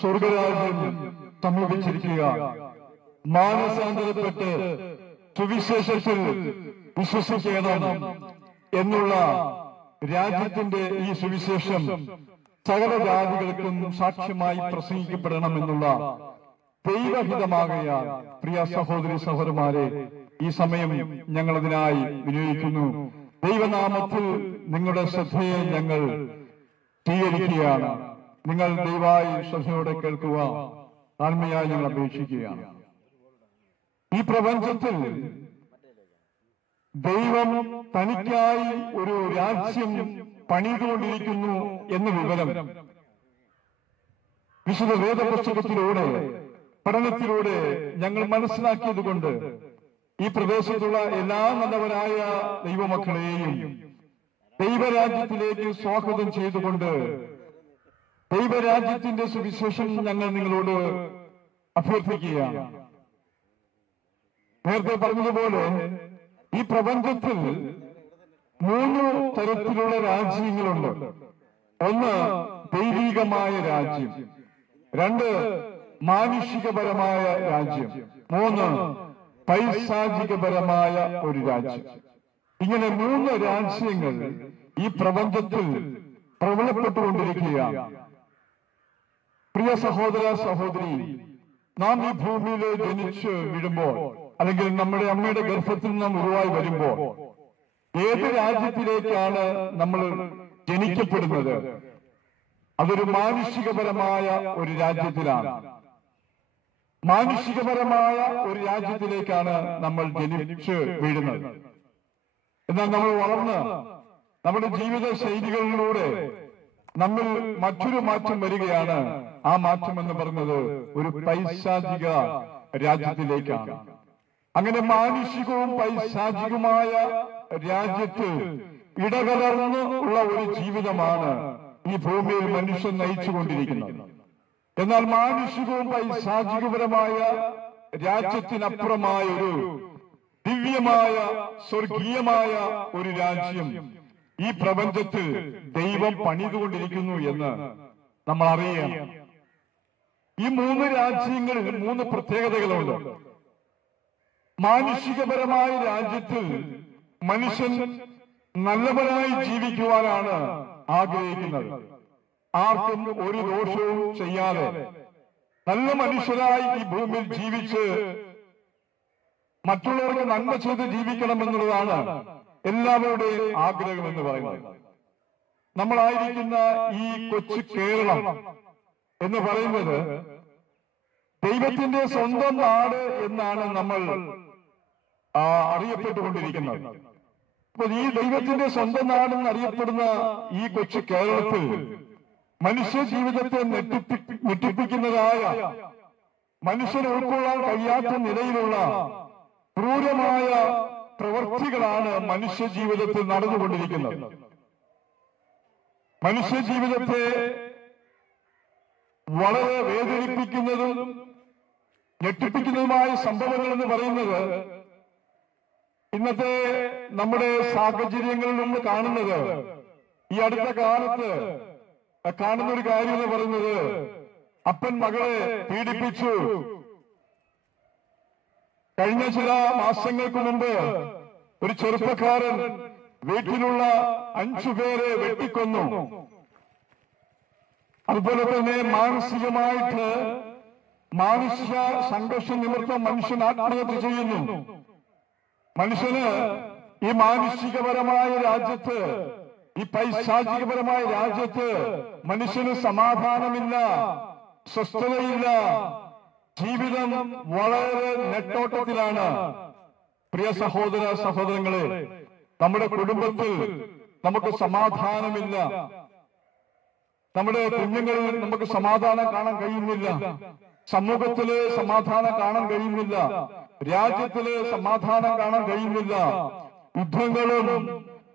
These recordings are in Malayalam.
സ്വർഗരാജ്യം സമീപിച്ചിരിക്കുക. മാനസാന്തരപ്പെട്ട് സുവിശേഷത്തിൽ വിശ്വസിക്കണം എന്നുള്ള രാജ്യത്തിന്റെ ഈ സുവിശേഷം സകല ജാതികൾക്കും സാക്ഷ്യമായി പ്രസംഗിക്കപ്പെടണമെന്നുള്ള ദൈവഹിതമാകയാൽ പ്രിയ സഹോദരി സഹോദരന്മാരെ, ഈ സമയം ഞങ്ങളതിനായി വിനിയോഗിക്കുന്നു. ദൈവനാമത്തിൽ നിങ്ങളുടെ ശ്രദ്ധയെ ഞങ്ങൾ സ്വീകരിക്കുകയാണ്. നിങ്ങൾ ദയവായി ശ്രദ്ധയോടെ കേൾക്കുക. താഴ്മയായി ഞങ്ങൾ അപേക്ഷിക്കുകയാണ്. ഈ പ്രപഞ്ചത്തിൽ ദൈവം തനിക്കായി ഒരു രാജ്യം പണിതുകൊണ്ടിരിക്കുന്നു എന്ന വിവരം വിശുദ്ധ വേദപുസ്തകത്തിലൂടെ പഠനത്തിലൂടെ ഞങ്ങൾ മനസ്സിലാക്കിയതുകൊണ്ട് ഈ പ്രദേശത്തുള്ള എല്ലാ നല്ലവരായ ദൈവമക്കളെയും ദൈവരാജ്യത്തിലേക്ക് സ്വാഗതം ചെയ്തുകൊണ്ട് ദൈവരാജ്യത്തിന്റെ സുവിശേഷം ഞങ്ങൾ നിങ്ങളോട് അഭ്യർത്ഥിക്കുകയാണ്. നേരത്തെ പറഞ്ഞതുപോലെ ഈ പ്രപഞ്ചത്തിൽ 3 തരത്തിലുള്ള രാജ്യങ്ങളുണ്ട്. ഒന്ന് ദൈവികമായ രാജ്യം, 2 മാനുഷികപരമായ രാജ്യം, 3 പൈശാചികപരമായ ഒരു രാജ്യം. ഇങ്ങനെ 3 രാജ്യങ്ങൾ ഈ പ്രപഞ്ചത്തിൽ പ്രബലപ്പെട്ടുകൊണ്ടിരിക്കുകയാണ്. പ്രിയ സഹോദര സഹോദരി, നാം ഈ ഭൂമിയിൽ ജനിച്ച് വീഴുമ്പോൾ അല്ലെങ്കിൽ നമ്മുടെ അമ്മയുടെ ഗർഭത്തിൽ നാം ഉരുവായി വരുമ്പോൾ ഏത് രാജ്യത്തിലേക്കാണ് നമ്മൾ ജനിക്കപ്പെടുന്നത്? അതൊരു മാനുഷികപരമായ ഒരു രാജ്യത്തിലാണ്. മാനുഷികപരമായ ഒരു രാജ്യത്തിലേക്കാണ് നമ്മൾ ജനിച്ച് വീഴുന്നത്. എന്നാൽ നമ്മൾ വളർന്ന് നമ്മുടെ ജീവിത ശൈലികളിലൂടെ നമ്മൾ മറ്റൊരു മാറ്റം വരികയാണ്. ആ മാറ്റം എന്ന് പറയുന്നത് ഒരു പൈശാചിക രാജ്യത്തിലേക്കാണ്. അങ്ങനെ മാനുഷികവും പൈശാചികവുമായ രാജ്യത്ത് ഇടകലർന്ന് ഉള്ള ഒരു ജീവിതമാണ് ഈ ഭൂമിയിൽ മനുഷ്യൻ നയിച്ചുകൊണ്ടിരിക്കുന്നത്. എന്നാൽ മാനുഷികവും പൈശാചികപരമായ രാജ്യത്തിനപ്പുറമായ ഒരു ദിവ്യമായ സ്വർഗീയമായ ഒരു രാജ്യം ഈ പ്രപഞ്ചത്തിൽ ദൈവം പണിതുകൊണ്ടിരിക്കുന്നു എന്ന് നമ്മൾ അറിയണം. ഈ 3 രാജ്യങ്ങളിൽ 3 പ്രത്യേകതകളുണ്ട്. മാനുഷികപരമായ രാജ്യത്തിൽ മനുഷ്യൻ നല്ലവനായി ജീവിക്കുവാനാണ് ആഗ്രഹിക്കുന്നത്. ആർക്കും ഒരു ദോഷവും ചെയ്യാതെ നല്ല മനുഷ്യരായി ഈ ഭൂമിയിൽ ജീവിച്ച് മറ്റുള്ളവർക്ക് നന്മ ചെയ്ത് ജീവിക്കണം എന്നുള്ളതാണ് എല്ലാവരുടെയും ആഗ്രഹം എന്ന് പറയുന്നത്. നമ്മളായിരിക്കുന്ന ഈ കൊച്ചു കേരളം എന്ന് പറയുന്നത് ദൈവത്തിന്റെ സ്വന്തം നാട് എന്നാണ് നമ്മൾ അറിയപ്പെട്ടുകൊണ്ടിരിക്കുന്നത്. അപ്പോൾ ഈ ദൈവത്തിന്റെ സ്വന്തം നാടെന്ന് അറിയപ്പെടുന്ന ഈ കൊച്ചു കേരളത്തിൽ മനുഷ്യ ജീവിതത്തെ ഞെട്ടിപ്പിക്കുന്നതായ മനുഷ്യന് ഉൾക്കൊള്ളാൻ കഴിയാത്ത നിലയിലുള്ള ക്രൂരമായ പ്രവൃത്തികളാണ് മനുഷ്യ ജീവിതത്തിൽ നടന്നുകൊണ്ടിരിക്കുന്നത്. മനുഷ്യ ജീവിതത്തെ വളരെ വേദനിപ്പിക്കുന്നതും ഞെട്ടിപ്പിക്കുന്നതുമായ സംഭവങ്ങൾ എന്ന് പറയുന്നത് ഇന്നത്തെ നമ്മുടെ സാഹചര്യങ്ങളിൽ നിന്ന് കാണുന്നത്, ഈ അടുത്ത കാലത്ത് കാണുന്ന ഒരു കാര്യം എന്ന് പറയുന്നത്, അപ്പൻ മകളെ പീഡിപ്പിച്ചു. കഴിഞ്ഞ ചില മാസങ്ങൾക്ക് മുമ്പ് ഒരു ചെറുപ്പക്കാരൻ വീട്ടിലുള്ള 5 പേരെ വെട്ടിക്കൊന്നു. അതുപോലെ തന്നെ മാനസികമായിട്ട് മാനുഷിക സംഘർഷം നിമിത്തം മനുഷ്യൻ ആത്മഹത്യ ചെയ്യുന്നു. മനുഷ്യന് ഈ മാനുഷികപരമായ രാജ്യത്ത്, ഈ പൈശാചികപരമായ രാജ്യത്ത് മനുഷ്യന് സമാധാനമില്ല, സ്വസ്ഥതയില്ല. ജീവിതം വളരെ നെട്ടോട്ടത്തിലാണ്. പ്രിയ സഹോദര സഹോദരങ്ങളെ, നമ്മുടെ കുടുംബത്തിൽ നമുക്ക് സമാധാനമില്ല. നമ്മുടെ കുഞ്ഞുങ്ങളിൽ നമുക്ക് സമാധാനം കാണാൻ കഴിയുന്നില്ല. സമൂഹത്തില് സമാധാനം കാണാൻ കഴിയുന്നില്ല. രാജ്യത്തില് സമാധാനം കാണാൻ കഴിയുന്നില്ല. യുദ്ധങ്ങളും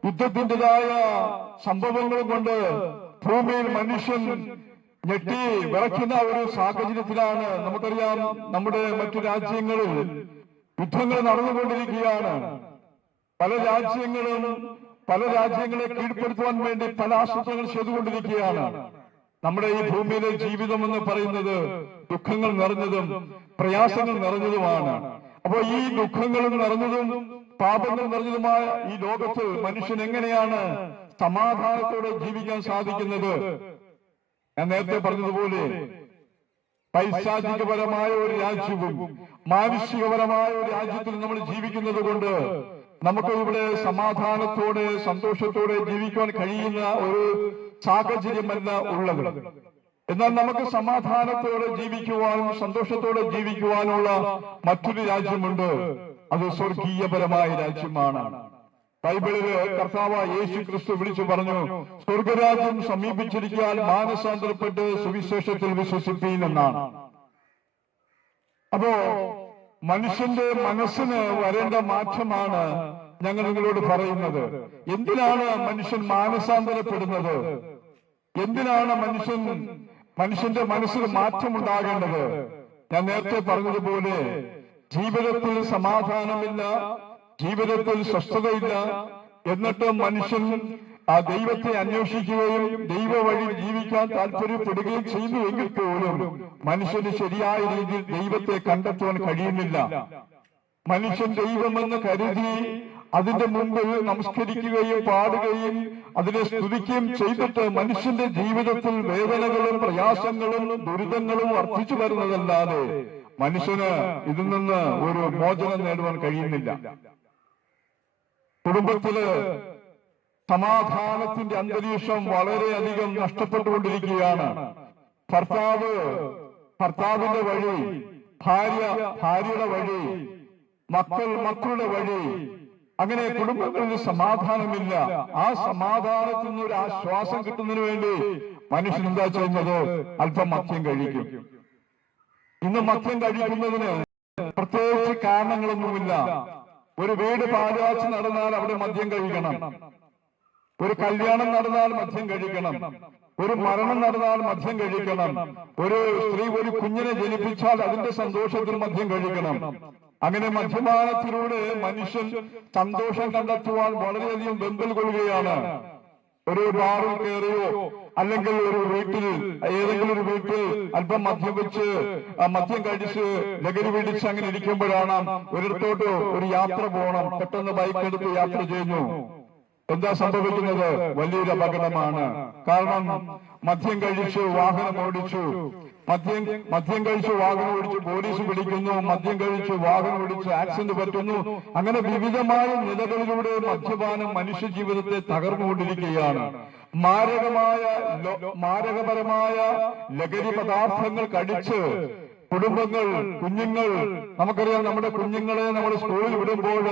യുദ്ധത്തിൻ്റെതായ സംഭവങ്ങളും കൊണ്ട് ഭൂമിയിൽ മനുഷ്യൻ ഞെട്ടി വിറയ്ക്കുന്ന ഒരു സാഹചര്യത്തിലാണ്. നമുക്കറിയാം, നമ്മുടെ മറ്റു രാജ്യങ്ങളിൽ യുദ്ധങ്ങൾ നടന്നുകൊണ്ടിരിക്കുകയാണ്. പല രാജ്യങ്ങളെ കീഴ്പ്പെടുത്തുവാൻ വേണ്ടി പല ആസൂത്രങ്ങൾ ചെയ്തുകൊണ്ടിരിക്കുകയാണ്. നമ്മുടെ ഈ ഭൂമിയിലെ ജീവിതം എന്ന് പറയുന്നത് ദുഃഖങ്ങൾ നിറഞ്ഞതും പ്രയാസങ്ങൾ നിറഞ്ഞതുമാണ്. അപ്പൊ ഈ ദുഃഖങ്ങളും നിറഞ്ഞതും പാപങ്ങൾ നിറഞ്ഞതുമായ ഈ ലോകത്ത് മനുഷ്യൻ എങ്ങനെയാണ് സമാധാനത്തോടെ ജീവിക്കാൻ സാധിക്കുന്നത്? ഞാൻ നേരത്തെ പറഞ്ഞതുപോലെ പൈശാചികപരമായ ഒരു രാജ്യവും മാനുഷികപരമായ ഒരു രാജ്യത്തിൽ നമ്മൾ ജീവിക്കുന്നത് കൊണ്ട് നമുക്ക് ഇവിടെ സമാധാനത്തോടെ സന്തോഷത്തോടെ ജീവിക്കാൻ കഴിയുന്ന ഒരു സാഹചര്യമല്ല ഉള്ളത്. എന്നാൽ നമുക്ക് സമാധാനത്തോടെ ജീവിക്കുവാനും സന്തോഷത്തോടെ ജീവിക്കുവാനുള്ള മറ്റൊരു രാജ്യമുണ്ട്. അത് സ്വർഗീയപരമായ രാജ്യമാണ്. ബൈബിളില് കർത്താവായ യേശു ക്രിസ്തു വിളിച്ചു പറഞ്ഞു, സ്വർഗരാജ്യം സമീപിച്ചിരിക്കാൻ മാനസാന്തരപ്പെട്ട് സുവിശേഷത്തിൽ വിശ്വസിപ്പീൻ എന്നാണ്. അപ്പോ മനുഷ്യന്റെ മനസ്സിന് വരേണ്ട മാറ്റമാണ് ഞങ്ങൾ നിങ്ങളോട് പറയുന്നത്. എന്തിനാണ് മനുഷ്യൻ മാനസാന്തരപ്പെടുന്നത്? എന്തിനാണ് മനുഷ്യന്റെ മനസ്സിൽ മാറ്റമുണ്ടാകേണ്ടത്? ഞാൻ നേരത്തെ പറഞ്ഞതുപോലെ ജീവിതത്തിൽ സമാധാനമില്ല, ജീവിതത്തിൽ സ്വസ്ഥതയില്ല. എന്നിട്ട് മനുഷ്യൻ ആ ദൈവത്തെ അന്വേഷിക്കുകയും ദൈവ വഴി ജീവിക്കാൻ താല്പര്യപ്പെടുകയും ചെയ്യുന്നു എങ്കിൽ പോലും മനുഷ്യന് ശരിയായ രീതിയിൽ ദൈവത്തെ കണ്ടെത്തുവാൻ കഴിയുന്നില്ല. മനുഷ്യൻ ദൈവമെന്ന് കരുതി അതിന്റെ മുമ്പിൽ നമസ്കരിക്കുകയും പാടുകയും അതിനെ സ്തുതിക്കുകയും ചെയ്തിട്ട് മനുഷ്യന്റെ ജീവിതത്തിൽ വേദനകളും പ്രയാസങ്ങളും ദുരിതങ്ങളും വർദ്ധിച്ചു വരുന്നതല്ലാതെ മനുഷ്യന് ഇതിൽ നിന്ന് ഒരു മോചനം നേടുവാൻ കഴിയുന്നില്ല. കുടുംബത്തില് സമാധാനത്തിന്റെ അന്തരീക്ഷം വളരെയധികം നഷ്ടപ്പെട്ടുകൊണ്ടിരിക്കുകയാണ്. ഭർത്താവിന്റെ വഴി, ഭാര്യയുടെ വഴി, മക്കളുടെ വഴി, അങ്ങനെ കുടുംബങ്ങളിൽ സമാധാനമില്ല. ആ സമാധാനത്തിൽ നിന്ന് ഒരു ആശ്വാസം കിട്ടുന്നതിന് വേണ്ടി മനുഷ്യൻ എന്താ ചെയ്യുന്നത്? അല്പം മദ്യം കഴിക്കും. ഇന്ന് മദ്യം കഴിക്കുന്നതിന് പ്രത്യേകിച്ച് കാരണങ്ങളൊന്നുമില്ല. ഒരു വീട് പാലുകാച്ച് നടന്നാൽ അവിടെ മദ്യം കഴിക്കണം, ഒരു കല്യാണം നടന്നാൽ മദ്യം കഴിക്കണം, ഒരു മരണം നടന്നാൽ മദ്യം കഴിക്കണം, ഒരു സ്ത്രീ ഒരു കുഞ്ഞിനെ ജനിപ്പിച്ചാൽ അതിന്റെ സന്തോഷത്തിൽ മദ്യം കഴിക്കണം. അങ്ങനെ മദ്യപാനത്തിലൂടെ മനുഷ്യൻ സന്തോഷം കണ്ടെത്തുവാൻ വളരെയധികം വെമ്പൽ കൊള്ളുകയാണ്. ഒരു ബാറിൽ കയറിയോ അല്ലെങ്കിൽ ഒരു വീട്ടിൽ ഏതെങ്കിലും ഒരു വീട്ടിൽ അല്പം മദ്യം വെച്ച് മദ്യം കഴിച്ച് ലഹരി പിടിച്ച് അങ്ങനെ ഇരിക്കുമ്പോഴാണ് ഒരിടത്തോട്ട് ഒരു യാത്ര പോകണം. പെട്ടെന്ന് ബൈക്ക് എടുത്ത് യാത്ര ചെയ്യുന്നു. എന്താ സംഭവിക്കുന്നത്? വലിയൊരു അപകടമാണ്. കാരണം മദ്യം കഴിച്ചു വാഹനം ഓടിച്ചു, മദ്യം കഴിച്ചു വാഹനം ഓടിച്ചു പോലീസ് പിടിക്കുന്നു, മദ്യം കഴിച്ചു വാഹനം ഓടിച്ച് ആക്സിഡന്റ് പറ്റുന്നു. അങ്ങനെ വിവിധമായ നിലകളിലൂടെ മദ്യപാനം മനുഷ്യ ജീവിതത്തെ തകർന്നുകൊണ്ടിരിക്കുകയാണ്. മാരകപരമായ ലഹരി പദാർത്ഥങ്ങൾ കഴിച്ച് കുടുംബങ്ങൾ, കുഞ്ഞുങ്ങൾ, നമുക്കറിയാം നമ്മുടെ കുഞ്ഞുങ്ങളെ നമ്മൾ സ്കൂളിൽ വിടുമ്പോൾ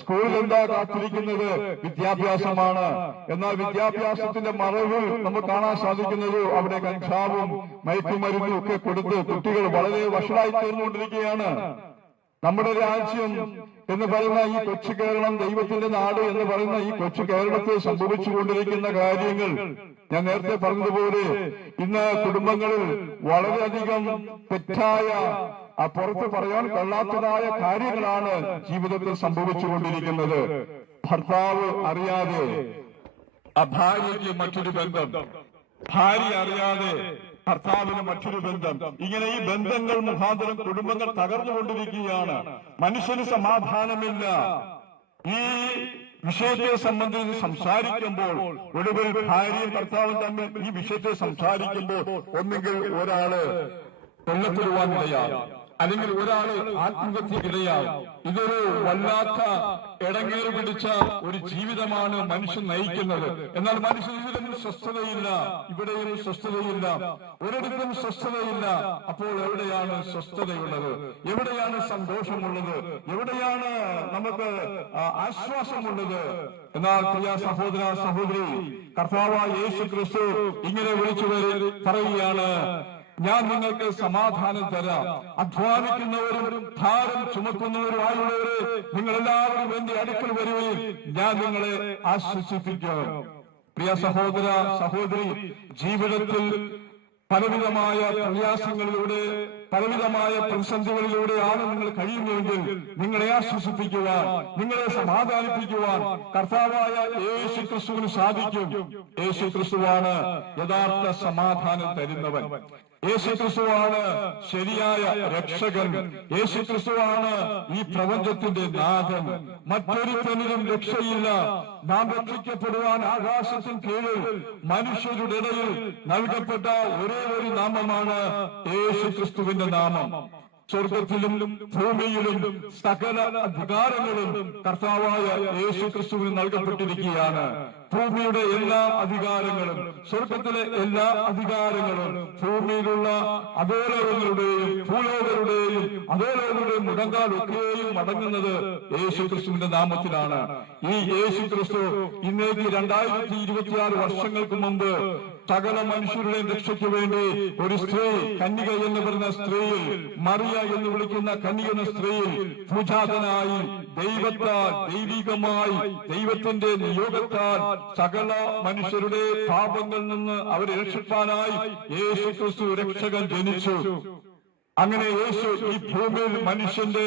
സ്കൂളിൽ എന്താ കാത്തിരിക്കുന്നത്? വിദ്യാഭ്യാസമാണ്. എന്നാൽ വിദ്യാഭ്യാസത്തിന്റെ മറവിൽ നമുക്ക് കാണാൻ സാധിക്കുന്നത് അവിടെ കഞ്ചാവും മയക്കുമരുന്നും ഒക്കെ കൊടുത്ത് കുട്ടികൾ വളരെ വഷളായി തീർന്നുകൊണ്ടിരിക്കുകയാണ്. നമ്മുടെ രാജ്യം എന്ന് പറയുന്ന ഈ കൊച്ചു കേരളം, ദൈവത്തിന്റെ നാട് എന്ന് പറയുന്ന ഈ കൊച്ചു കേരളത്തിൽ സംഭവിച്ചുകൊണ്ടിരിക്കുന്ന കാര്യങ്ങൾ ഞാൻ നേരത്തെ പറഞ്ഞതുപോലെ ഇന്ന് കുടുംബങ്ങളിൽ വളരെയധികം തെറ്റായ പുറത്ത് പറയാൻ കൊള്ളാത്തതായ കാര്യങ്ങളാണ് ജീവിതത്തിൽ സംഭവിച്ചുകൊണ്ടിരിക്കുന്നത്. ഭർത്താവ് അറിയാതെ ഭാര്യയ്ക്ക് മറ്റൊരു ബന്ധം, ഭാര്യ അറിയാതെ ഭർത്താവിന് മറ്റൊരു ബന്ധം, ഇങ്ങനെ ഈ ബന്ധങ്ങൾ മുഖാന്തരം കുടുംബങ്ങൾ തകർന്നുകൊണ്ടിരിക്കുകയാണ്. മനുഷ്യന് സമാധാനമില്ല. ഈ വിഷയത്തെ സംബന്ധിച്ച് സംസാരിക്കുമ്പോൾ ഒടുവിൽ ഭാര്യയും ഭർത്താവും തമ്മിൽ ഈ വിഷയത്തെ സംസാരിക്കുമ്പോൾ ഒന്നുകിൽ ഒരാള് കൊല്ലപ്പെടുവാനിടയാകും, അല്ലെങ്കിൽ ഒരാള് ആത്മഹത്യക്കിടയാകും. ഇതൊരു വല്ലാത്ത ഇടങ്ങേറ് പിടിച്ച ഒരു ജീവിതമാണ് മനുഷ്യൻ നയിക്കുന്നത്. എന്നാൽ മനുഷ്യൻ ഇതിലും സ്വസ്ഥതയില്ല, ഇവിടെയും സ്വസ്ഥതയില്ല, ഒരിടത്തും സ്വസ്ഥതയില്ല. അപ്പോൾ എവിടെയാണ് സ്വസ്ഥതയുള്ളത്? എവിടെയാണ് സന്തോഷമുള്ളത്? എവിടെയാണ് നമുക്ക് ആശ്വാസമുള്ളത്? എന്നാൽ പ്രിയ സഹോദര സഹോദരി, കർത്താവായ യേശു ക്രിസ്തു ഇങ്ങനെ വിളിച്ചു പറയുകയാണ്, ഞാൻ നിങ്ങൾക്ക് സമാധാനം തരാം. അധ്വാനിക്കുന്നവരും ഭാരം ചുമക്കുന്നവരുമായുള്ളവരെ നിങ്ങൾ എല്ലാവരും എന്റെ അടുക്കൽ വരുകയും ഞാൻ നിങ്ങളെ ആശ്വസിപ്പിക്കും. പ്രിയ സഹോദര സഹോദരി, ജീവിതത്തിൽ പലവിധമായ പ്രയാസങ്ങളിലൂടെ പലവിധമായ പ്രതിസന്ധികളിലൂടെയാണ് നിങ്ങൾ കഴിയുന്നതെങ്കിൽ നിങ്ങളെ ആശ്വസിപ്പിക്കുവാൻ, നിങ്ങളെ സമാധാനിപ്പിക്കുവാൻ കർത്താവായ യേശു ക്രിസ്തുവിന് സാധിക്കും. യേശു ക്രിസ്തുവാണ് യഥാർത്ഥ സമാധാനം തരുന്നവൻ. യേശു ക്രിസ്തുവാണ് ശരിയായ രക്ഷകൻ. യേശു ക്രിസ്തുവാണ് ഈ പ്രപഞ്ചത്തിന്റെ നാഥൻ. മറ്റൊരുത്തനിലും രക്ഷയില്ല. നാം രക്ഷിക്കപ്പെടുവാൻ ആകാശത്തിന് കീഴിൽ മനുഷ്യരുടെ ഇടയിൽ നൽകപ്പെട്ട ഒരേ ഒരു നാമമാണ് യേശു ക്രിസ്തുവിന്റെ നാമം. സ്വർഗത്തിലും ഭൂമിയിലും സകല അധികാരങ്ങളും കർത്താവായ യേശു ക്രിസ്തുവിന് നൽകപ്പെട്ടിരിക്കുകയാണ്. ഭൂമിയുടെ എല്ലാ അധികാരങ്ങളും, സ്വർഗത്തിലെ എല്ലാ അധികാരങ്ങളും, ഭൂമിയിലുള്ള അധോലോകങ്ങളുടെയും ഭൂലോകരുടെയും അധോലോകരുടെയും മുടങ്കാലൊക്കെയും മടങ്ങുന്നത് യേശു ക്രിസ്തുവിന്റെ നാമത്തിലാണ്. ഈ യേശു ക്രിസ്തു ഇന്നേക്ക് 2026 വർഷങ്ങൾക്ക് മുമ്പ് സകല മനുഷ്യരുടെ രക്ഷയ്ക്ക് വേണ്ടി ഒരു സ്ത്രീ, കന്യക എന്ന് പറയുന്ന സ്ത്രീയിൽ, മറിയ എന്ന് വിളിക്കുന്ന കന്യക എന്ന സ്ത്രീയിൽ പൂജാതനായി ദൈവത്താൽ, ദൈവികമായി ദൈവത്തിന്റെ നിയോഗത്താൽ സകല മനുഷ്യരുടെ പാപങ്ങളിൽ നിന്ന് അവരെ രക്ഷിക്കാനായി യേശു ക്രിസ്തു രക്ഷകൻ ജനിച്ചു. അങ്ങനെ യേശു ഈ ഭൂമിയിൽ മനുഷ്യന്റെ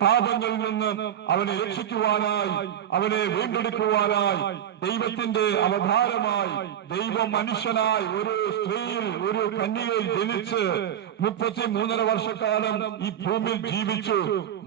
പാപങ്ങളിൽ നിന്ന് അവനെ രക്ഷിക്കുവാനായി, അവനെ വീണ്ടെടുക്കുവാനായി ദൈവത്തിന്റെ അവതാരമായി ദൈവ മനുഷ്യനായി ഒരു സ്ത്രീയിൽ, ഒരു കന്യകയിൽ ജനിച്ച് 33.5 വർഷക്കാലം ഈ ഭൂമിയിൽ ജീവിച്ചു.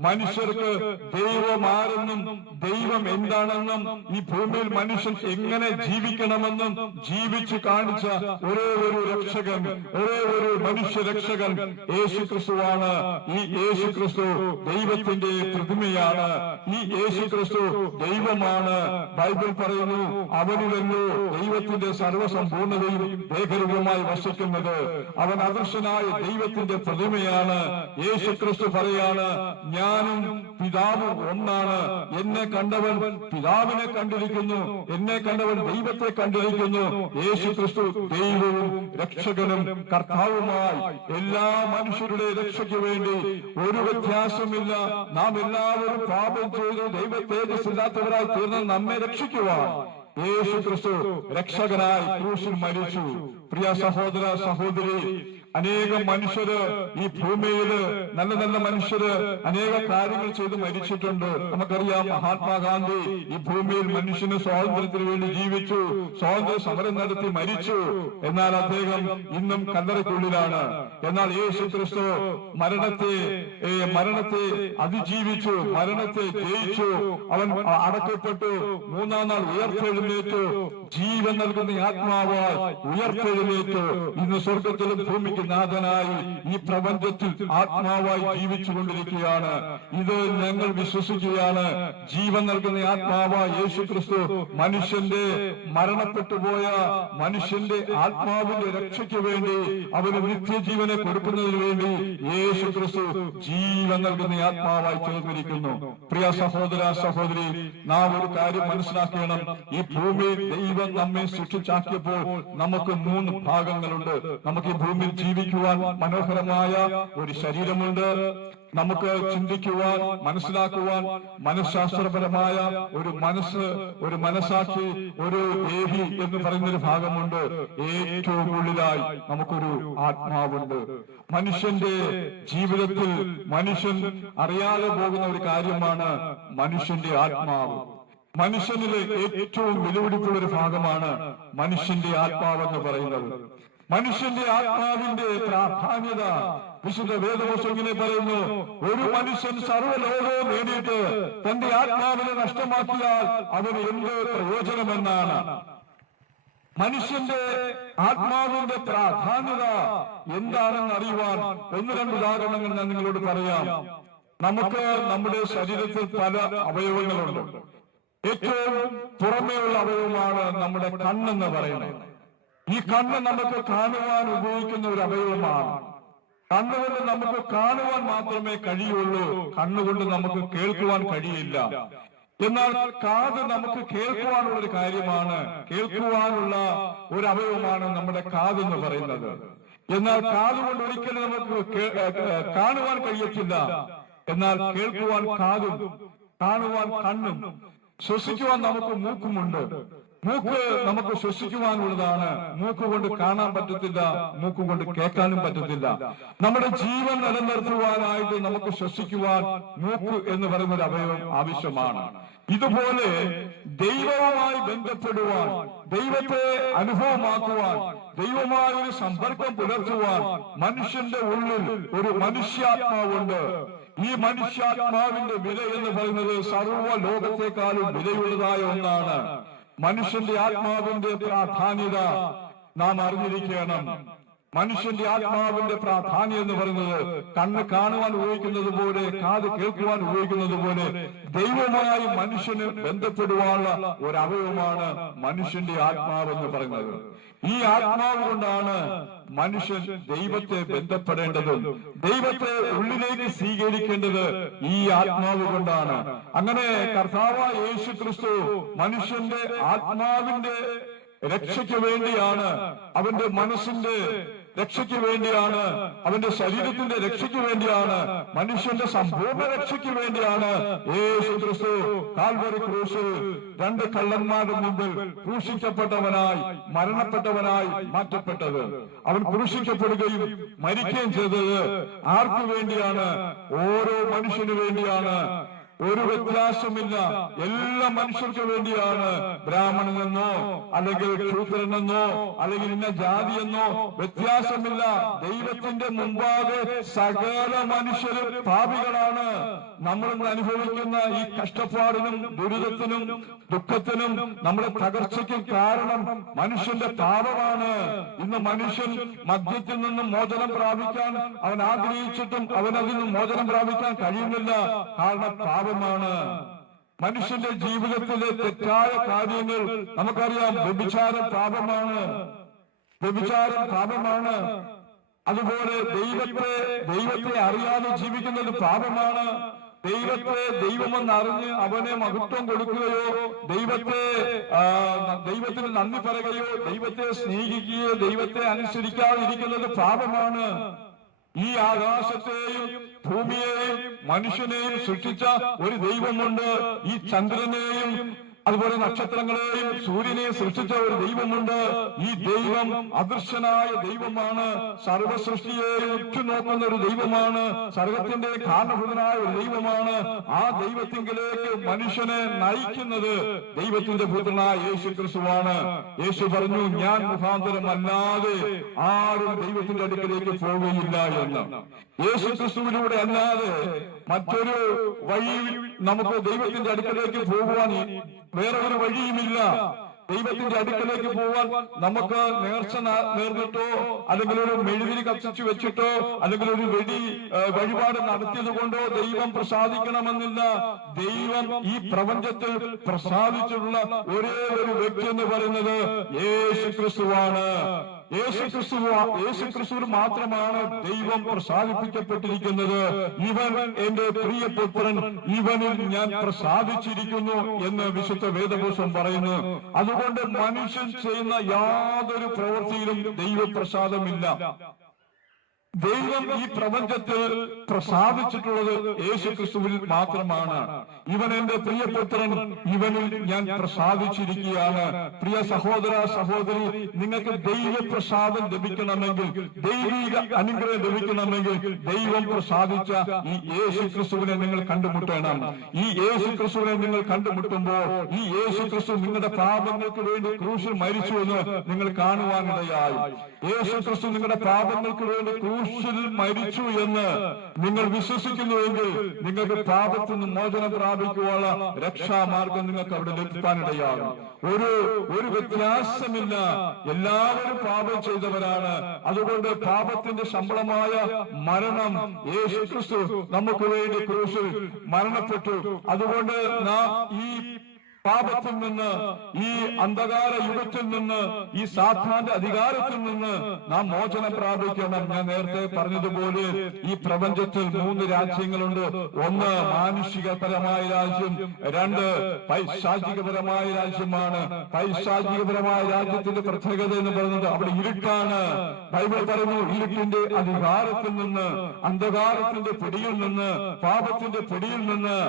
മനുഷ്യർക്ക് ദൈവം ആരെന്നും ദൈവം എന്താണെന്നും ഈ ഭൂമിയിൽ മനുഷ്യൻ എങ്ങനെ ജീവിക്കണമെന്നും ജീവിച്ചു കാണിച്ച ഒരേ ഒരു രക്ഷകൻ, ഒരേ ഒരു മനുഷ്യ രക്ഷകൻ യേശു ക്രിസ്തുവാണ്. ഈ യേശു ക്രിസ്തു ദൈവത്തിന്റെ പ്രതിമയാണ്. ഈ യേശു ക്രിസ്തു ദൈവമാണ്. ബൈബിൾ പറയുന്നു, അവനിലല്ലോ ദൈവത്തിന്റെ സർവസമ്പൂർണതയും ഏകരൂപമായി വസിക്കുന്നത്. അവൻ അദൃശ്യനായ ദൈവത്തിന്റെ പ്രതിമയാണ്. യേശു ക്രിസ്തു പറയാണ്, ഞാനും പിതാവും ഒന്നാണ്. എന്നെ കണ്ടവൻ പിതാവിനെ കണ്ടിരിക്കുന്നു, എന്നെ കണ്ടവൻ ദൈവത്തെ കണ്ടിരിക്കുന്നു. യേശു ക്രിസ്തു ദൈവവും രക്ഷകനും കർത്താവുമായി എല്ലാ മനുഷ്യരുടെ രക്ഷയ്ക്ക് വേണ്ടി ഒരു വ്യത്യാസമില്ല. നാം എല്ലാവരും പാപം ചെയ്തു ദൈവ തേജസ്സില്ലാത്തവരായി തീർന്ന് നമ്മെ രക്ഷിക്കുവാൻ യേശു ക്രിസ്തു രക്ഷകനായി ക്രൂശിൽ മരിച്ചു. പ്രിയ സഹോദര സഹോദരി, അനേകം മനുഷ്യര് ഈ ഭൂമിയില്, നല്ല നല്ല മനുഷ്യര് അനേക കാര്യങ്ങൾ ചെയ്ത് മരിച്ചിട്ടുണ്ട്. നമുക്കറിയാം, മഹാത്മാഗാന്ധി ഈ ഭൂമിയിൽ മനുഷ്യന് സ്വാതന്ത്ര്യത്തിന് വേണ്ടി ജീവിച്ചു, സ്വാതന്ത്ര്യ സമരം നടത്തി മരിച്ചു. എന്നാൽ അദ്ദേഹം ഇന്നും കല്ലറയ്ക്കുള്ളിലാണ്. എന്നാൽ യേശു ക്രിസ്തു മരണത്തെ അതിജീവിച്ചു, മരണത്തെ ജയിച്ചു. അവൻ അടക്കപ്പെട്ടു, 3-ാം നാൾ ഉയർത്തെഴുന്നേറ്റു. ജീവൻ നൽകുന്ന ആത്മാവായി ഉയർത്തെഴുന്നേറ്റു. ഇന്ന് സ്വർഗത്തിലും ഭൂമിക്ക് നാഥനായി ഈ പ്രപഞ്ചത്തിൽ ആത്മാവായി ജീവിച്ചു കൊണ്ടിരിക്കുകയാണ്. ഇത് ഞങ്ങൾ വിശ്വസിക്കുകയാണ്. ജീവൻ നൽകുന്ന ആത്മാവായ യേശു ക്രിസ്തു മനുഷ്യന്റെ മരണപ്പെട്ടുപോയ മനുഷ്യന്റെ ആത്മാവിന്റെ രക്ഷയ്ക്ക് വേണ്ടി, അവന് നിത്യജീവനെ കൊടുക്കുന്നതിന് വേണ്ടി യേശു ക്രിസ്തു ജീവൻ നൽകുന്ന ആത്മാവായി ചേർന്നിരിക്കുന്നു. പ്രിയ സഹോദര സഹോദരി, നാം ഒരു കാര്യം മനസ്സിലാക്കണം. ഈ ഭൂമിയിൽ ദൈവം നമ്മെ സൃഷ്ടിച്ചാക്കിയപ്പോൾ നമുക്ക് 3 ഭാഗങ്ങളുണ്ട്. നമുക്ക് ഈ ഭൂമിയിൽ ജീവിക്കുവാൻ മനോഹരമായ ഒരു ശരീരമുണ്ട്. നമുക്ക് ചിന്തിക്കുവാൻ, മനസ്സിലാക്കുവാൻ മനഃശാസ്ത്രപരമായ ഒരു മനസ്സ്, ഒരു മനസാക്ഷി, ഒരു ദേവി എന്ന് പറയുന്നൊരു ഭാഗമുണ്ട്. ഏറ്റവും ഉള്ളിലായി നമുക്കൊരു ആത്മാവുണ്ട്. മനുഷ്യന്റെ ജീവിതത്തിൽ മനുഷ്യൻ അറിയാതെ പോകുന്ന ഒരു കാര്യമാണ് മനുഷ്യന്റെ ആത്മാവ്. മനുഷ്യനിലെ ഏറ്റവും വിലപിടിപ്പുള്ള ഒരു ഭാഗമാണ് മനുഷ്യന്റെ ആത്മാവെന്ന് പറയുന്നത്. മനുഷ്യന്റെ ആത്മാവിന്റെ പ്രാധാന്യത വിശുദ്ധ വേദപുസ്തകം ഇങ്ങനെ പറയുന്നു, ഒരു മനുഷ്യൻ സർവ്വലോകവും നേടിയിട്ട് തന്റെ ആത്മാവിനെ നഷ്ടമാക്കിയാൽ അവന് എന്ത് പ്രയോജനമെന്നാണ്. മനുഷ്യന്റെ ആത്മാവിന്റെ പ്രാധാന്യത എന്താണെന്ന് അറിയുവാൻ 1-2 ഉദാഹരണങ്ങൾ ഞാൻ നിങ്ങളോട് പറയാം. നമുക്ക് നമ്മുടെ ശരീരത്തിൽ പല അവയവങ്ങളുണ്ട്. ഏറ്റവും പുറമേയുള്ള അവയവമാണ് നമ്മുടെ കണ്ണെന്ന് പറയുന്നത്. ഈ കണ്ണ് നമുക്ക് കാണുവാൻ ഉപയോഗിക്കുന്ന ഒരു അവയവമാണ്. കണ്ണുകൊണ്ട് നമുക്ക് കാണുവാൻ മാത്രമേ കഴിയുള്ളൂ. കണ്ണുകൊണ്ട് നമുക്ക് കേൾക്കുവാൻ കഴിയില്ല. എന്നാൽ കാത് നമുക്ക് കേൾക്കുവാനുള്ള ഒരു കാര്യമാണ്, കേൾക്കുവാനുള്ള ഒരു അവയവമാണ് നമ്മുടെ കാതെന്ന് പറയുന്നത്. എന്നാൽ കാതുകൊണ്ട് ഒരിക്കലും നമുക്ക് കാണുവാൻ കഴിയത്തില്ല. എന്നാൽ കേൾക്കുവാൻ കാതും, കാണുവാൻ കണ്ണും, ശ്വസിക്കുവാൻ നമുക്ക് മൂക്കുമുണ്ട്. മൂക്ക് നമുക്ക് ശ്വസിക്കുവാനുള്ളതാണ്. മൂക്ക് കൊണ്ട് കാണാൻ പറ്റത്തില്ല, മൂക്ക് കൊണ്ട് കേൾക്കാനും പറ്റത്തില്ല. നമ്മുടെ ജീവൻ നിലനിർത്തുവാനായിട്ട് നമുക്ക് ശ്വസിക്കുവാൻ മൂക്ക് എന്ന് പറയുന്ന ഒരു അവയവം ആവശ്യമാണ്. ഇതുപോലെ ദൈവവുമായി ബന്ധപ്പെടുവാൻ, ദൈവത്തെ അനുഭവമാക്കുവാൻ, ദൈവമായ ഒരു സമ്പർക്കം പുലർത്തുവാൻ മനുഷ്യന്റെ ഉള്ളിൽ ഒരു മനുഷ്യാത്മാവുണ്ട്. ഈ മനുഷ്യാത്മാവിന്റെ വില എന്ന് പറയുന്നത് സർവ്വ ലോകത്തെക്കാളും വിലയുള്ളതായ ഒന്നാണ്. മനുഷ്യന്റെ ആത്മാവിന്റെ പ്രാധാന്യത നാം അറിഞ്ഞിരിക്കണം. മനുഷ്യന്റെ ആത്മാവിന്റെ പ്രാധാന്യം എന്ന് പറയുന്നത് കണ്ണ് കാണുവാൻ ഉപയോഗിക്കുന്നത് പോലെ, കാത് കേൾക്കുവാൻ ഉപയോഗിക്കുന്നത് പോലെ ദൈവമായി മനുഷ്യന് ബന്ധപ്പെടുവാനുള്ള ഒരു അവയവമാണ് മനുഷ്യന്റെ ആത്മാവ് എന്ന് പറയുന്നത്. ഈ ആത്മാവ് കൊണ്ടാണ് മനുഷ്യൻ ദൈവത്തെ ബന്ധപ്പെടേണ്ടതും ദൈവത്തെ ഉള്ളിലേക്ക് സ്വീകരിക്കേണ്ടത് ഈ ആത്മാവ് കൊണ്ടാണ്. അങ്ങനെ കർത്താവായ യേശു ക്രിസ്തു മനുഷ്യന്റെ ആത്മാവിന്റെ രക്ഷയ്ക്ക് വേണ്ടിയാണ്, അവന്റെ മനസ്സിന്റെ രക്ഷയ്ക്ക് വേണ്ടിയാണ്, അവന്റെ ശരീരത്തിന്റെ രക്ഷയ്ക്ക് വേണ്ടിയാണ്, മനുഷ്യന്റെ സമ്പൂർണ്ണ രക്ഷയ്ക്ക് വേണ്ടിയാണ് യേശു ക്രിസ്തു കാൽവരി ക്രൂശിൽ 2 കള്ളന്മാരുടെ മുമ്പിൽ ക്രൂശിക്കപ്പെട്ടവനായി, മരണപ്പെട്ടവനായി മാറ്റപ്പെട്ടത്. അവൻ ക്രൂശിക്കപ്പെടുകയും മരിക്കുകയും ചെയ്തത് ആർക്കു വേണ്ടിയാണ്? ഓരോ മനുഷ്യന് വേണ്ടിയാണ്. ഒരു വ്യത്യാസമില്ല, എല്ലാ മനുഷ്യർക്ക് വേണ്ടിയാണ്. ബ്രാഹ്മണനെന്നോ അല്ലെങ്കിൽ ക്ഷൂദ്രനെന്നോ അല്ലെങ്കിൽ ഇന്ന ജാതിയെന്നോ വ്യത്യാസമില്ല. ദൈവത്തിന്റെ മുമ്പാകെ സകല മനുഷ്യരും പാപികളാണ്. നമ്മൾ അനുഭവിക്കുന്ന ഈ കഷ്ടപ്പാടിനും ദുരിതത്തിനും ദുഃഖത്തിനും നമ്മുടെ തകർച്ചയ്ക്കും കാരണം മനുഷ്യന്റെ പാപമാണ്. ഇന്ന് മനുഷ്യൻ മദ്യത്തിൽ നിന്നും മോചനം പ്രാപിക്കാൻ അവൻ ആഗ്രഹിച്ചിട്ടും അവനതിൽ നിന്നും മോചനം പ്രാപിക്കാൻ കഴിയുന്നില്ല. കാരണം പാപമാണ്. മനുഷ്യന്റെ ജീവിതത്തിലെ തെറ്റായ കാര്യങ്ങൾ നമുക്കറിയാം. വ്യഭിചാരം പാപമാണ്, വ്യഭിചാരം പാപമാണ്. അതുപോലെ ദൈവത്തെ അറിയാതെ ജീവിക്കുന്നത് പാപമാണ്. ദൈവത്തെ ദൈവമെന്നറിഞ്ഞ് അവനെ മഹത്വം കൊടുക്കുകയോ ദൈവത്തിന് നന്ദി പറയുകയോ ദൈവത്തെ സ്നേഹിക്കുകയോ ദൈവത്തെ അനുസരിക്കാതിരിക്കുന്നത് പാപമാണ്. ഈ ആകാശത്തെയും ഭൂമിയെയും മനുഷ്യനെയും സൃഷ്ടിച്ച ഒരു ദൈവമുണ്ട്. ഈ ചന്ദ്രനെയും അതുപോലെ നക്ഷത്രങ്ങളെയും സൂര്യനെയും സൃഷ്ടിച്ച ഒരു ദൈവമുണ്ട്. ഈ ദൈവം അദൃശ്യനായ ദൈവമാണ്. സർവസൃഷ്ടിയെയും ഉറ്റുനോക്കുന്ന ഒരു ദൈവമാണ്. സർവത്തിന്റെ കാരണഭൂതനായ ഒരു ദൈവമാണ്. ആ ദൈവത്തിങ്കിലേക്ക് മനുഷ്യനെ നയിക്കുന്നത് ദൈവത്തിന്റെ പുത്രനായ യേശു ക്രിസ്തുവാണ്. യേശു പറഞ്ഞു, ഞാൻ മുഖാന്തരമല്ലാതെ ആരും ദൈവത്തിന്റെ അടുക്കലേക്ക് പോവുകയില്ല എന്ന്. യേശു ക്രിസ്തുവിലൂടെ അല്ലാതെ മറ്റൊരു വഴി നമുക്ക് ദൈവത്തിന്റെ അടുക്കലേക്ക് പോകുവാൻ വേറെ ഒരു വഴിയുമില്ല. ദൈവത്തിന്റെ അടുക്കലേക്ക് പോവാൻ നമുക്ക് നേർച്ച നേർന്നിട്ടോ അല്ലെങ്കിൽ ഒരു മെഴുതിരി കത്തിച്ചു വെച്ചിട്ടോ അല്ലെങ്കിൽ ഒരു വഴിപാട് നടത്തിയത് കൊണ്ടോ ദൈവം പ്രസാദിക്കണമെന്നില്ല. ദൈവം ഈ പ്രപഞ്ചത്തിൽ പ്രസാദിച്ചിട്ടുള്ള ഒരേ ഒരു വ്യക്തി എന്ന് പറയുന്നത് യേശു ക്രിസ്തുവാണ്. യേശു ക്രിസ്തുവിൽ മാത്രമാണ് ദൈവം പ്രസാദിപ്പിക്കപ്പെട്ടിരിക്കുന്നത്. ഇവൻ എന്റെ പ്രിയപുത്രൻ, ഇവനിൽ ഞാൻ പ്രസാദിച്ചിരിക്കുന്നു എന്ന് വിശുദ്ധ വേദപുസ്തകം പറയുന്നു. അതുകൊണ്ട് മനുഷ്യൻ ചെയ്യുന്ന യാതൊരു പ്രവൃത്തിയിലും ദൈവപ്രസാദമില്ല. ദൈവം ഈ പ്രപഞ്ചത്തിൽ പ്രസാദിച്ചിട്ടുള്ളത് യേശു ക്രിസ്തുവിൽ മാത്രമാണ്. ഇവൻ എന്റെ പ്രിയപുത്രൻ, ഇവനിൽ ഞാൻ പ്രസാദിച്ചിരിക്കുകയാണ്. പ്രിയ സഹോദര സഹോദരി, നിങ്ങൾക്ക് ദൈവപ്രസാദം ലഭിക്കണമെങ്കിൽ, ദൈവിക അനുഗ്രഹം ലഭിക്കണമെങ്കിൽ ദൈവം പ്രസാദിച്ച ഈ യേശു ക്രിസ്തുവിനെ നിങ്ങൾ കണ്ടുമുട്ടണം. ഈ യേശു ക്രിസ്തുവിനെ നിങ്ങൾ കണ്ടുമുട്ടുമ്പോൾ ഈ യേശു ക്രിസ്തു നിങ്ങളുടെ പാപങ്ങൾക്ക് വേണ്ടി ക്രൂശിൽ മരിച്ചു എന്ന് നിങ്ങൾ കാണുവാനിടയായി. യേശു ക്രിസ്തു നിങ്ങളുടെ പാപങ്ങൾക്ക് വേണ്ടി ക്രൂശിൽ മരിച്ചു എന്ന് നിങ്ങൾ വിശ്വസിക്കുന്നുവെങ്കിൽ നിങ്ങൾക്ക് പാപത്തിൽ നിന്ന് മോചനം പ്രാപിക്കുവാനുള്ള രക്ഷാമാർഗം നിങ്ങൾക്ക് അവിടെ ലഭിക്കാനിടയാകും. ഒരു വ്യത്യാസമില്ല, എല്ലാവരും പാപം ചെയ്തവരാണ്. അതുകൊണ്ട് പാപത്തിന്റെ ശമ്പളമായ മരണം യേശു ക്രിസ്തു നമുക്ക് വേണ്ടി ക്രൂശിൽ മരണപ്പെട്ടു. അതുകൊണ്ട് നാം ഈ പാപത്തിൽ നിന്ന്, ഈ അന്ധകാര യുഗത്തിൽ നിന്ന്, ഈ സാത്താന്റെ അധികാരത്തിൽ നിന്ന് നാം മോചനം പ്രാപിക്കണം. ഞാൻ നേരത്തെ പറഞ്ഞതുപോലെ ഈ പ്രപഞ്ചത്തിൽ 3 രാജ്യങ്ങളുണ്ട്. 1 മാനുഷികപരമായ രാജ്യം, 2 പൈശാചികപരമായ രാജ്യമാണ്. പൈശാചികപരമായ രാജ്യത്തിന്റെ പ്രത്യേകത എന്ന് പറയുന്നത് അവിടെ ഇരുട്ടാണ്. ബൈബിൾ പറയുന്നു, ഇരുട്ടിന്റെ അധികാരത്തിൽ നിന്ന്, അന്ധകാരത്തിന്റെ പിടിയിൽ നിന്ന്, പാപത്തിന്റെ പിടിയിൽ നിന്ന്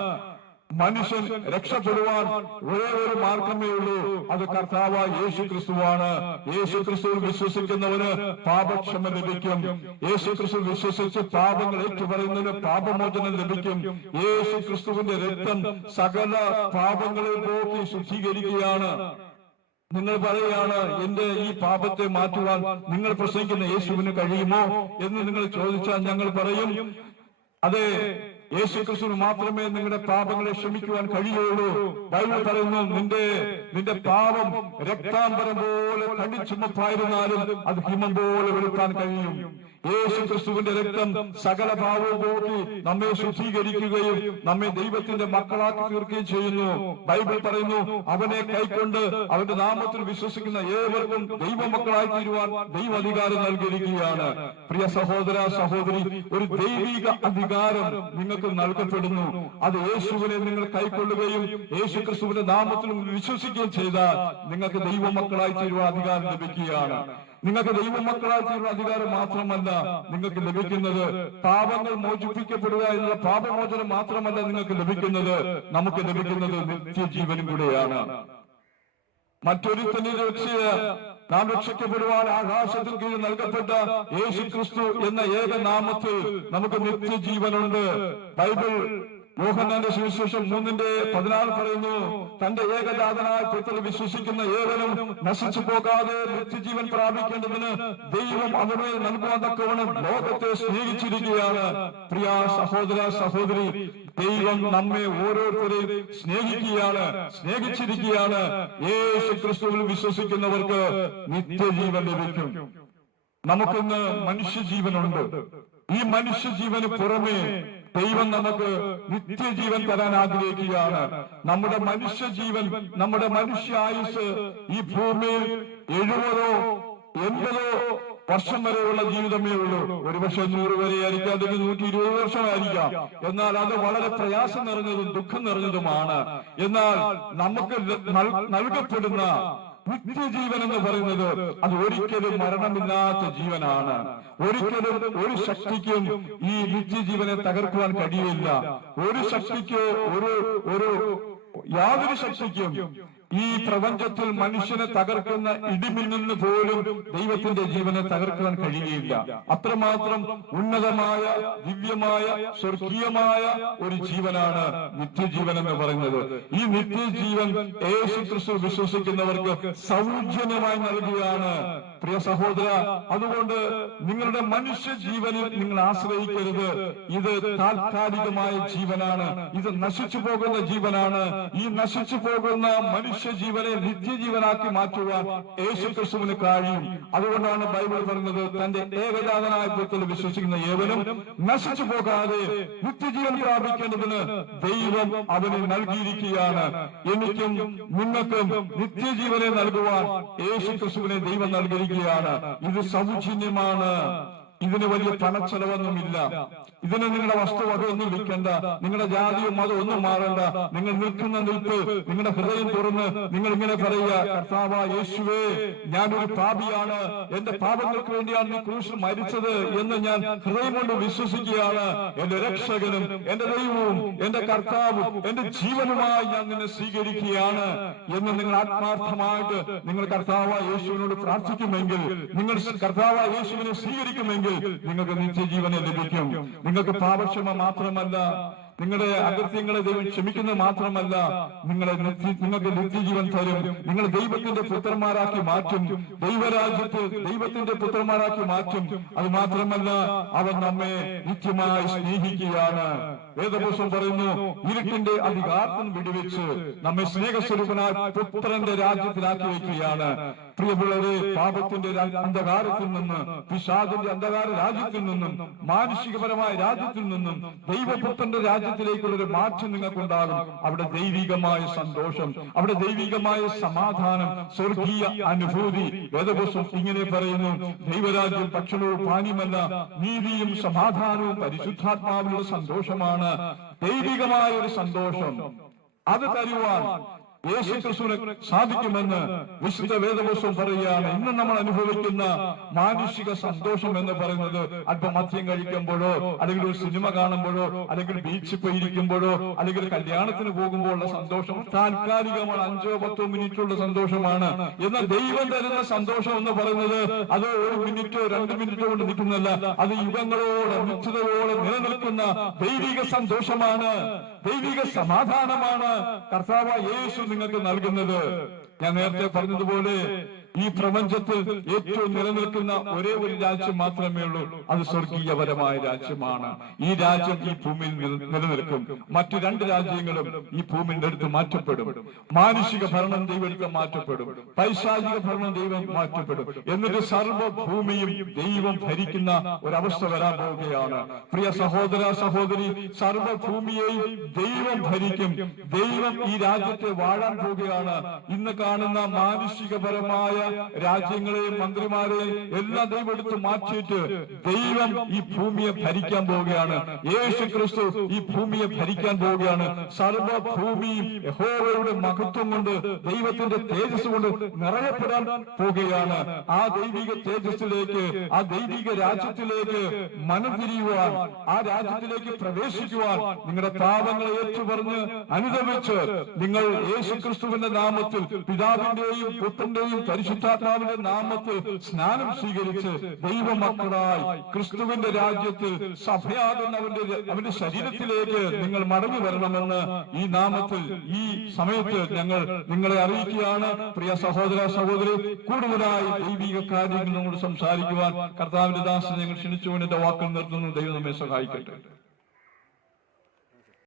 മനുഷ്യൻ രക്ഷപ്പെടുവാൻ ഒരേ ഒരു മാർഗമേ ഉള്ളൂ, അത് കർത്താവായ യേശു ക്രിസ്തുവാണ്. യേശു ക്രിസ്തുവിൽ വിശ്വസിക്കുന്നവന് പാപക്ഷമ ലഭിക്കും. യേശു ക്രിസ്തു വിശ്വസിച്ച് പാപങ്ങൾ ഏറ്റുപറയുന്നതിന് പാപമോചനം ലഭിക്കും. യേശു ക്രിസ്തുവിന്റെ രക്തം സകല പാപങ്ങളെ പോക്കി ശുദ്ധീകരിക്കുകയാണ്. നിങ്ങൾ പറയുകയാണ്, എന്റെ ഈ പാപത്തെ മാറ്റുവാൻ നിങ്ങൾ പ്രസംഗിക്കുന്ന യേശുവിന് കഴിയുമോ എന്ന് നിങ്ങൾ ചോദിച്ചാൽ ഞങ്ങൾ പറയും, അതെ, യേശു ക്രിസ്തുവിന് മാത്രമേ നിങ്ങളുടെ പാപങ്ങളെ ക്ഷമിക്കുവാൻ കഴിയുള്ളൂ. ബൈബിൾ പറയുന്നു, നിന്റെ പാപം രക്താംബരം പോലെ കടിച്ചുമപ്പായിരുന്നാലും അത് ഹിമം പോലെ വെളുക്കാൻ കഴിയും. യേശു ക്രിസ്തുവിന്റെ രക്തം സകല പാപവും പോക്കി നമ്മെ ശുദ്ധീകരിക്കുകയും നമ്മെ ദൈവത്തിന്റെ മക്കളാക്കി തീർക്കുകയും ചെയ്യുന്നു. ബൈബിൾ പറയുന്നു, അവനെ കൈക്കൊണ്ട് അവന്റെ നാമത്തിൽ വിശ്വസിക്കുന്ന ഏവർക്കും ദൈവമക്കളായി തീരുവാൻ ദൈവ അധികാരം നൽകിയിരിക്കുകയാണ്. പ്രിയ സഹോദര സഹോദരി, ഒരു ദൈവിക അധികാരം നിങ്ങൾക്ക് നൽകപ്പെടുന്നു. അത് യേശുവിനെ നിങ്ങൾ കൈക്കൊള്ളുകയും യേശു ക്രിസ്തുവിന്റെ നാമത്തിൽ വിശ്വസിക്കുകയും ചെയ്താൽ നിങ്ങൾക്ക് ദൈവമക്കളായി തീരുവാൻ അധികാരം ലഭിക്കുകയാണ്. നിങ്ങൾക്ക് ദൈവമക്കളായി തീരുന്ന അധികാരം മാത്രമല്ല നിങ്ങൾക്ക് ലഭിക്കുന്നത്, പാപങ്ങൾ മോചിപ്പിക്കപ്പെടുക എന്നുള്ള പാപമോചനം മാത്രമല്ല നിങ്ങൾക്ക് ലഭിക്കുന്നത്, നമുക്ക് ലഭിക്കുന്നത് നിത്യജീവനും കൂടെയാണ്. മറ്റൊരുത്തനെ നാം രക്ഷിക്കപ്പെടുവാൻ ആകാശത്തിൽ കീഴിൽ നൽകപ്പെട്ട യേശു ക്രിസ്തു എന്ന ഏക നാമത്തിൽ നമുക്ക് നിത്യജീവനുണ്ട്. ബൈബിൾ യോഹന്നാന്റെ സുവിശേഷം 3:14 പറയുന്നു, തന്റെ ഏകജാതനായ പുത്രനിൽ വിശ്വസിക്കുന്ന ഏവനും നശിച്ചു പോകാതെ നിത്യജീവൻ പ്രാപിക്കേണ്ടതിന് ദൈവം അവനെ നൽകുവാൻ തക്കവണ്ണം ലോകത്തെ സ്നേഹിച്ചിരിക്കുകയാണ്. പ്രിയ സഹോദര സഹോദരി, ദൈവം നമ്മെ ഓരോരുത്തരെയും സ്നേഹിച്ചിരിക്കുകയാണ്. യേശു ക്രിസ്തുവിൽ വിശ്വസിക്കുന്നവർക്ക് നിത്യജീവൻ ലഭിക്കും. നമുക്കിന്ന് മനുഷ്യജീവനുണ്ട്. ഈ മനുഷ്യജീവന് പുറമെ ദൈവം നമുക്ക് നിത്യജീവൻ തരാൻ ആഗ്രഹിക്കുകയാണ്. നമ്മുടെ മനുഷ്യജീവൻ, നമ്മുടെ മനുഷ്യായുസ് ഈ ഭൂമിയിൽ 70 or 80 വർഷം വരെയുള്ള ജീവിതമേ ഉള്ളൂ. ഒരുപക്ഷെ 100 വരെ ആയിരിക്കാം, അല്ലെങ്കിൽ 120 വർഷമായിരിക്കാം. എന്നാൽ അത് വളരെ പ്രയാസം നിറഞ്ഞതും ദുഃഖം നിറഞ്ഞതുമാണ്. എന്നാൽ നമുക്ക് നൽകപ്പെടുന്ന നിത്യജീവൻ എന്ന് പറയുന്നത് അത് ഒരിക്കലും മരണമില്ലാത്ത ജീവനാണ്. ഒരിക്കലും ഒരു ശക്തിക്കും ഈ നിത്യജീവനെ തകർക്കുവാൻ കഴിയില്ല. ഒരു ശക്തിക്കോ യാതൊരു ശക്തിക്കും ഈ പ്രപഞ്ചത്തിൽ മനുഷ്യനെ തകർക്കുന്ന ഇടിമിന്നലിന് പോലും ദൈവത്തിന്റെ ജീവനെ തകർക്കുവാൻ കഴിയുകയില്ല. അത്രമാത്രം ഉന്നതമായ, ദിവ്യമായ, സ്വർഗീയമായ ഒരു ജീവനാണ് നിത്യജീവൻ എന്ന് പറയുന്നത്. ഈ നിത്യജീവൻ യേശു ക്രിസ്തു വിശ്വസിക്കുന്നവർക്ക് സൗജന്യമായി നൽകുകയാണ്. പ്രിയ സഹോദര, അതുകൊണ്ട് നിങ്ങളുടെ മനുഷ്യ ജീവനിൽ നിങ്ങൾ ആശ്രയിക്കരുത്. ഇത് താൽക്കാലികമായ ജീവനാണ്, ഇത് നശിച്ചു പോകുന്ന ജീവനാണ്. ഈ നശിച്ചു പോകുന്ന മനുഷ്യജീവനെ നിത്യജീവനാക്കി മാറ്റുവാൻ യേശു ക്രിസ്തുവിന് കഴിയും. അതുകൊണ്ടാണ് ബൈബിൾ പറയുന്നത്, തന്റെ ഏകജാതനായ പുത്രനിൽ വിശ്വസിക്കുന്ന ഏവനും നശിച്ചു പോകാതെ നിത്യജീവൻ പ്രാപിക്കേണ്ടതിന് ദൈവം അവന് നൽകിയിരിക്കുകയാണ്. എനിക്കും നിങ്ങൾക്കും നിത്യജീവനെ നൽകുവാൻ യേശു ക്രിസ്തുവിനെ ദൈവം നൽകിയിരിക്കുകയാണ്. ഇത് സൗജന്യമാണ്. ഇതിന് വലിയ പണച്ചെലവൊന്നുമില്ല. ഇതിന് നിങ്ങളുടെ വസ്തുവകയൊന്നും വിൽക്കണ്ട, നിങ്ങളുടെ ജാതിയും മതം ഒന്നും മാറണ്ട. നിങ്ങൾ നിൽക്കുന്ന നിൽപ്പ്, നിങ്ങളുടെ ഹൃദയം തുറന്ന് നിങ്ങൾ ഇങ്ങനെ പറയുക, കർത്താവായ യേശുവേ, ഞാനൊരു പാപിയാണ്, എന്റെ പാപങ്ങൾക്ക് വേണ്ടിയാണ് നീ ക്രൂശിൽ മരിച്ചത് എന്ന് ഞാൻ ഹൃദയം കൊണ്ട് വിശ്വസിക്കുകയാണ്. എന്റെ രക്ഷകനും എന്റെ ദൈവവും എന്റെ കർത്താവും എന്റെ ജീവനുമായി ഞാൻ നിന്നെ സ്വീകരിക്കുകയാണ് എന്ന് നിങ്ങൾ ആത്മാർത്ഥമായിട്ട് നിങ്ങൾ കർത്താവായ യേശുവിനോട് പ്രാർത്ഥിക്കുമെങ്കിൽ, നിങ്ങൾ കർത്താവായ യേശുവിനെ സ്വീകരിക്കുമെങ്കിൽ നിങ്ങൾക്ക് നിത്യജീവനെ ലഭിക്കും. നിങ്ങൾക്ക് പാപക്ഷമ മാത്രമല്ല, നിങ്ങളുടെ അകൃത്യങ്ങളെ ദൈവം ക്ഷമിക്കുന്നത് മാത്രമല്ല, നിങ്ങൾക്ക് നിത്യജീവൻ തരും. നിങ്ങൾ ദൈവത്തിന്റെ പുത്രന്മാരാക്കി മാറ്റും. ദൈവരാജ്യത്തിൽ ദൈവത്തിന്റെ പുത്രന്മാരാക്കി മാറ്റും. അത് മാത്രമല്ല, അവൻ നമ്മെ നിത്യമായി സ്നേഹിക്കുകയാണ്. വേദപുസ്തകം പറയുന്നു, ഇരുട്ടിന്റെ അധികാരത്തിന് വിടുവിച്ച് നമ്മെ സ്നേഹസ്വരൂപനായ പുത്രന്റെ രാജ്യത്തിലാക്കി വയ്ക്കുകയാണ്. പ്രിയമുള്ളവരെ, പാപത്തിന്റെ അന്ധകാരത്തിൽ നിന്ന്, പിശാചിന്റെ അന്ധകാര രാജ്യത്തിൽ നിന്നും, മാനുഷികപരമായ രാജ്യത്തിൽ നിന്നും ദൈവപുത്രന്റെ രാജ്യത്തിലേക്കുള്ളൊരു മാറ്റം നിങ്ങൾക്കുണ്ടാകും. അവിടെ ദൈവികമായ സന്തോഷം, അവിടെ ദൈവികമായ സമാധാനം, സ്വർഗീയ അനുഭൂതി. വേദപുസ്തകം ഇങ്ങനെ പറയുന്നു, ദൈവരാജ്യം ഭക്ഷണവും പാനീയമല്ല, നീതിയും സമാധാനവും പരിശുദ്ധാത്മാവിലുള്ള സന്തോഷമാണ്. ദൈവികമായ ഒരു സന്തോഷം അത് തരുവാൻ യേശു ക്രിസ്തുവിന് സാധിക്കുമെന്ന് വിശുദ്ധ വേദപുസ്തകം പറയുകയാണ്. ഇന്ന് നമ്മൾ അനുഭവിക്കുന്ന മാനുഷിക സന്തോഷം എന്ന് പറയുന്നത് അല്പം മദ്യം കഴിക്കുമ്പോഴോ, അല്ലെങ്കിൽ ഒരു സിനിമ കാണുമ്പോഴോ, അല്ലെങ്കിൽ ബീച്ചിൽ പോയിരിക്കുമ്പോഴോ, അല്ലെങ്കിൽ കല്യാണത്തിന് പോകുമ്പോഴുള്ള സന്തോഷം താൽക്കാലികമാണ്, 5-10 മിനിറ്റുള്ള സന്തോഷമാണ്. എന്നാൽ ദൈവം തരുന്ന സന്തോഷം എന്ന് പറയുന്നത് അത് 1 മിനിറ്റോ 2 മിനിറ്റോ കൊണ്ട് നിൽക്കുന്നില്ല. അത് യുഗങ്ങളോട് നിശ്ചിതയോടെ നിലനിൽക്കുന്ന ദൈവിക സന്തോഷമാണ്, ദൈവിക സമാധാനമാണ് കർത്താവ് യേശു നിങ്ങൾക്ക് നൽകുന്നത്. ഞാൻ നേരത്തെ പറഞ്ഞതുപോലെ ഈ പ്രപഞ്ചത്തിൽ ഏറ്റവും നിലനിൽക്കുന്ന ഒരേ ഒരു രാജ്യം മാത്രമേ ഉള്ളൂ. അത് സ്വർഗീയപരമായ രാജ്യമാണ്. ഈ രാജ്യം ഈ ഭൂമിയിൽ നിലനിൽക്കും. മറ്റു 2 രാജ്യങ്ങളും ഈ ഭൂമിയിൽ എടുത്ത് മാറ്റപ്പെടും. മാനുഷിക ഭരണം ദൈവം എടുത്ത് മാറ്റപ്പെടും, പൈശാചിക ഭരണം ദൈവം മാറ്റപ്പെടും. എന്നിട്ട് സർവ്വഭൂമിയും ദൈവം ഭരിക്കുന്ന ഒരവസ്ഥ വരാൻ പോവുകയാണ്. പ്രിയ സഹോദര സഹോദരി, സർവ്വഭൂമിയെയും ദൈവം ഭരിക്കും. ദൈവം ഈ രാജ്യത്തെ വാഴാൻ പോവുകയാണ്. ഇന്ന് കാണുന്ന മാനുഷികപരമായ രാജ്യങ്ങളെയും മന്ത്രിമാരെയും എല്ലാം ദൈവം എടുത്ത് മാറ്റിയിട്ട് ദൈവം ഈ ഭൂമിയെ ഭരിക്കാൻ പോവുകയാണ്. യേശു ക്രിസ്തു ഈ ഭൂമിയെ ഭരിക്കാൻ പോവുകയാണ്. സർവ്വഭൂമിയും യഹോവയുടെ മഹത്വം കൊണ്ട്, ദൈവത്തിന്റെ തേജസ് കൊണ്ട് നിറയപ്പെടാൻ പോവുകയാണ്. ആ ദൈവിക തേജസ്സിലേക്ക്, ആ ദൈവിക രാജ്യത്തിലേക്ക് മനം തിരിയുവാൻ, ആ രാജ്യത്തിലേക്ക് പ്രവേശിക്കുവാൻ, നിങ്ങളുടെ പാപങ്ങളെ ഏറ്റുപറഞ്ഞ് അനുദമിച്ച് നിങ്ങൾ യേശു ക്രിസ്തുവിന്റെ നാമത്തിൽ, പിതാവിന്റെയും പുത്രന്റെയും പരിശുദ്ധാത്മാവിന്റെ നാമത്തിൽ സ്നാനം സ്വീകരിച്ച് ദൈവമക്കളായി ക്രിസ്തുവിന്റെ രാജ്യത്തിൽ സഭയാകുന്ന അവന്റെ ശരീരത്തിലേക്ക് നിങ്ങൾ മടങ്ങി വരണമെന്ന് ഈ നാമത്തിൽ ഈ സമയത്ത് ഞങ്ങൾ നിങ്ങളെ അറിയിക്കുകയാണ്. പ്രിയ സഹോദര സഹോദരി, കൂടുതലായി ദൈവിക കാര്യങ്ങൾ നമ്മോട് സംസാരിക്കുവാൻ കർത്താവിന്റെ ദാസനെ ഞങ്ങൾ ക്ഷണിച്ചുകൊണ്ട് എന്റെ വാക്കിൽ നിർത്തുന്നു. ദൈവം നമ്മെ സഹായിക്കട്ടെ.